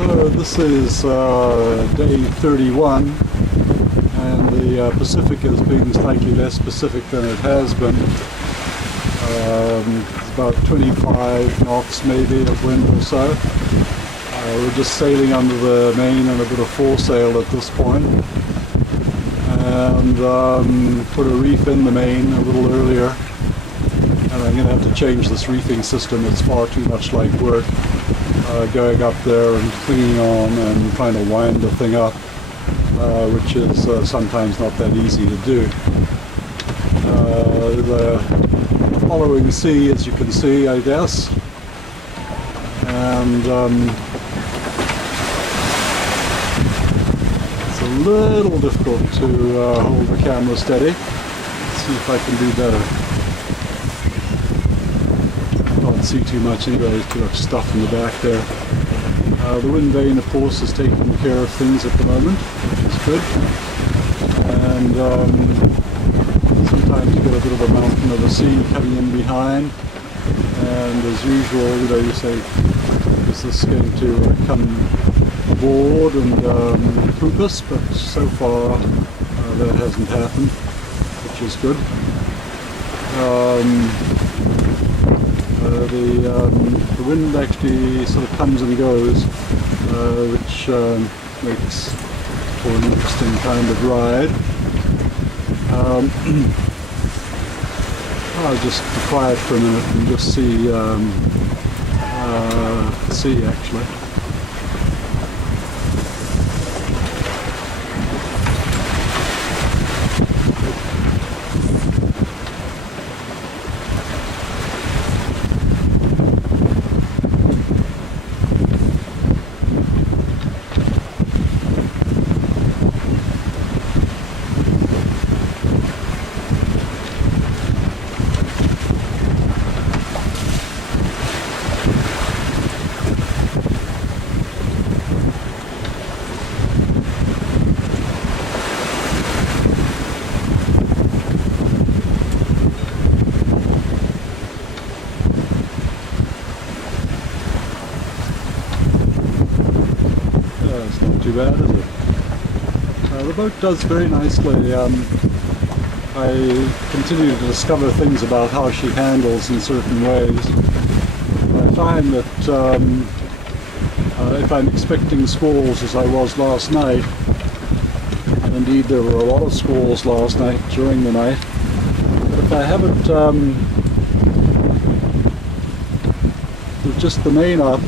So this is day 31, and the Pacific has been slightly less Pacific than it has been. It's about 25 knots maybe of wind or so. We're just sailing under the main and a bit of foresail at this point, and put a reef in the main a little earlier, and I'm going to have to change this reefing system. It's far too much like work going up there and clinging on and trying to wind the thing up, which is sometimes not that easy to do. The following sea, as you can see, I guess, and it's a little difficult to hold the camera steady. Let's see if I can do better. Can't see too much anyway, there's too much stuff in the back there. The wind vane, of course, is taking care of things at the moment, which is good. And sometimes you get a bit of a mountain of a sea coming in behind, and as usual, you say, is this going to come aboard and poop us? But so far that hasn't happened, which is good. The wind actually sort of comes and goes, which makes for an interesting kind of ride. I'll just be quiet for a minute and just see the sea actually. It's not too bad, is it? The boat does very nicely. I continue to discover things about how she handles in certain ways. I find that if I'm expecting squalls, as I was last night, and indeed there were a lot of squalls last night during the night, but if I have it with just the main up,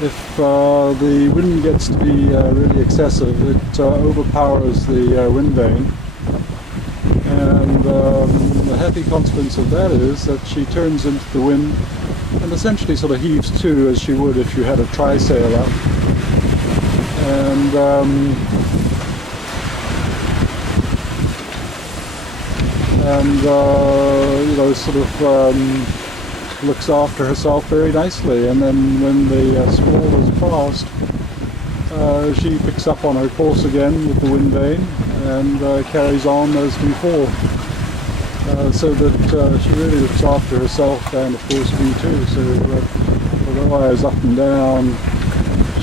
if the wind gets to be really excessive, it overpowers the wind vane, and the happy consequence of that is that she turns into the wind and essentially sort of heaves to, as she would if you had a trysail up, and sort of looks after herself very nicely. And then when the squall is past, she picks up on her course again with the wind vane and carries on as before, so that she really looks after herself, and of course me too. So although I was up and down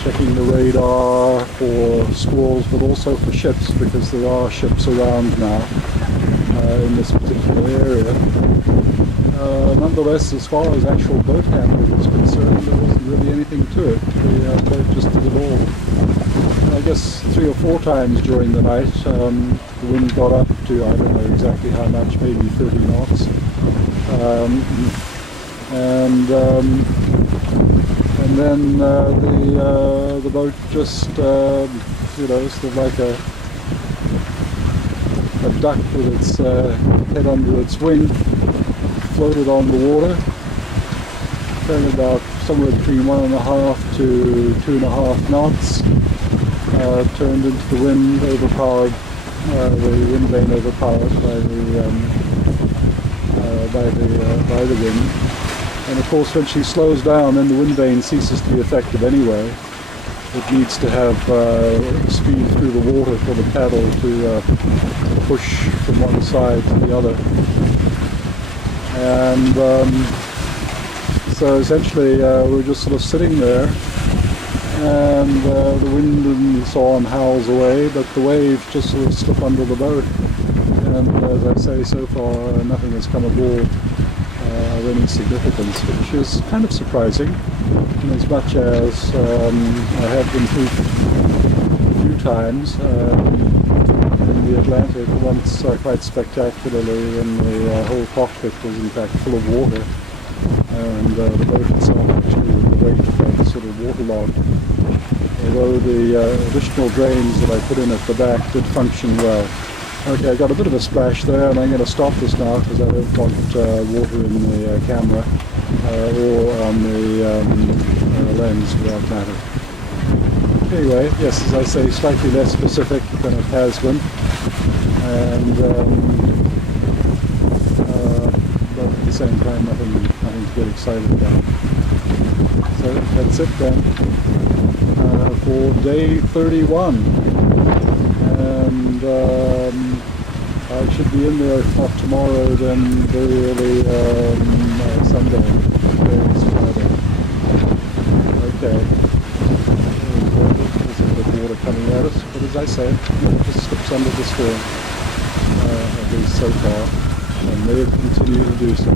checking the radar for squalls, but also for ships, because there are ships around now in this particular area, nonetheless, as far as actual boat handling was concerned, there wasn't really anything to it. The boat just did it all. And I guess 3 or 4 times during the night the wind got up to, I don't know exactly how much, maybe 30 knots. And then the boat just, sort of like a duck with its head under its wing, floated on the water, turned about somewhere between 1.5 to 2.5 knots, turned into the wind, overpowered, the wind vane overpowered by the wind. And of course, when she slows down, then the wind vane ceases to be effective anyway. It needs to have speed through the water for the paddle to push from one side to the other. And so essentially we're just sort of sitting there, and the wind and so on howls away, but the waves just sort of slip under the boat. And as I say, so far nothing has come aboard of any significance, which is kind of surprising, in as much as I have been through a few times in the Atlantic, once quite spectacularly when the whole cockpit was in fact full of water, and the boat itself actually with the weight sort of waterlogged. Although the additional drains that I put in at the back did function well. Okay, I got a bit of a splash there, and I'm going to stop this now because I don't want water in the camera or on the lens for that matter. Anyway, yes, as I say, slightly less specific than it has been, and but at the same time nothing to get excited about. So that's it then for day 31, and I should be in there if not tomorrow, then very early Sunday. Today's Friday. Okay. There's a bit of water coming at us, but as I say, it just slips under the stern, at least so far, and may continue to do so.